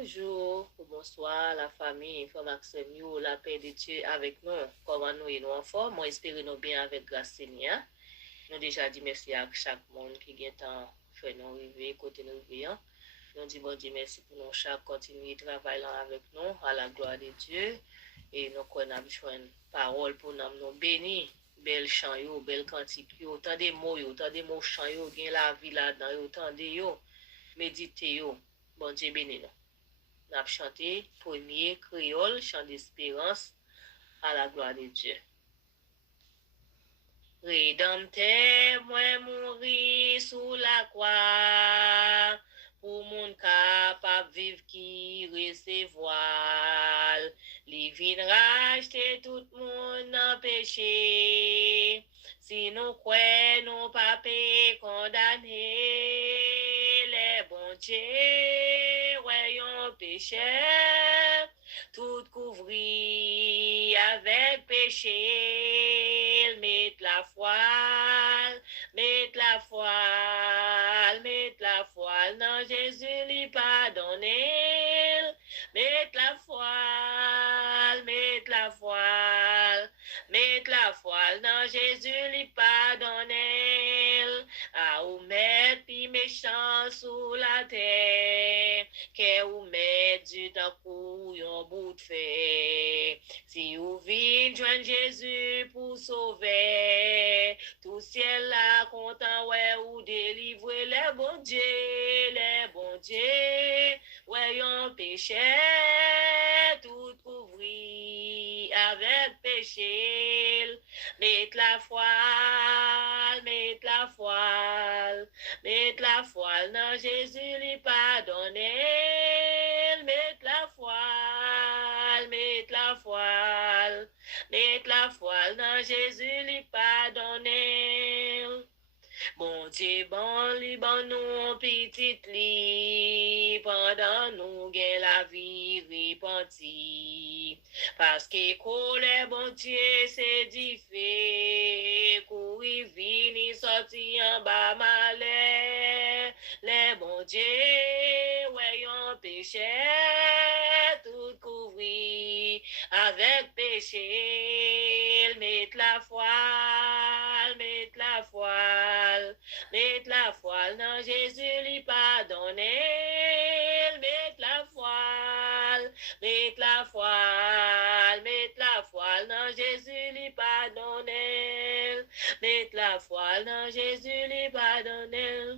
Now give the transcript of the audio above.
Bonjour, bonsoir la famille, frère Maxime, yo, la paix de Dieu avec nous. Comment nous et nous en forme? Moi, espérons nous bien avec grâce Seigneur. Nous déjà dit merci à chaque monde qui vient temps faire nous arriver, côté nous vivre. Nous disons bon Dieu merci pour nous chaque continuer de travailler avec nous à la gloire de Dieu. Et nous connaissons besoin de parole pour nous bénir. Bel chant yo, bel cantique yo, tant de mots yo, tant de mots chant yo, gen la vie là-dedans yo, tant de yo, méditer yo. Bon Dieu béni nous. Nous avons chanté premier créole, chant d'espérance à la gloire de Dieu. Rédempteur, moi mourir sous la croix, pour mon capable vivre qui recevoir. Li vin racheter tout monde en péché. Si nous croyons, nous pas condamné, les bons dieux, voyons péché, tout couvri avec péché, mettre la voile, mettre la voile, mettre la voile, non Jésus lui pardonner, mettre la voile, mettre la voile, mettre la voile, non Jésus lui pardonner, à ou mettre pi méchant sous la terre, que ou mettre du temps pour yon bout de fait. Si ou vin joindre Jésus pour sauver, tout ciel là content ouais ou délivrer les bons dieux, ouais yon péché, tout couvri avec péché, mettre la voile, mettre la voile, mettre la voile, non Jésus lui pardonner, mettre la voile, mettre la voile, mettre la voile, non Jésus lui pardonner. Bon Dieu, bon li, bon nous, petite li, pendant nous, gen la vie repentie. Parce que colère, bon Dieu, c'est diffé, courir, vini, sorti en bas, malais, les bon Dieu, voyons péché, tout couvri, avec péché, mettre la voile, mettre la voile, mettre la voile, non Jésus lui pardonner, mettre la voile, mettre la voile, mettre la voile, non Jésus lui pardonner, mettre la voile, non Jésus lui pardonner.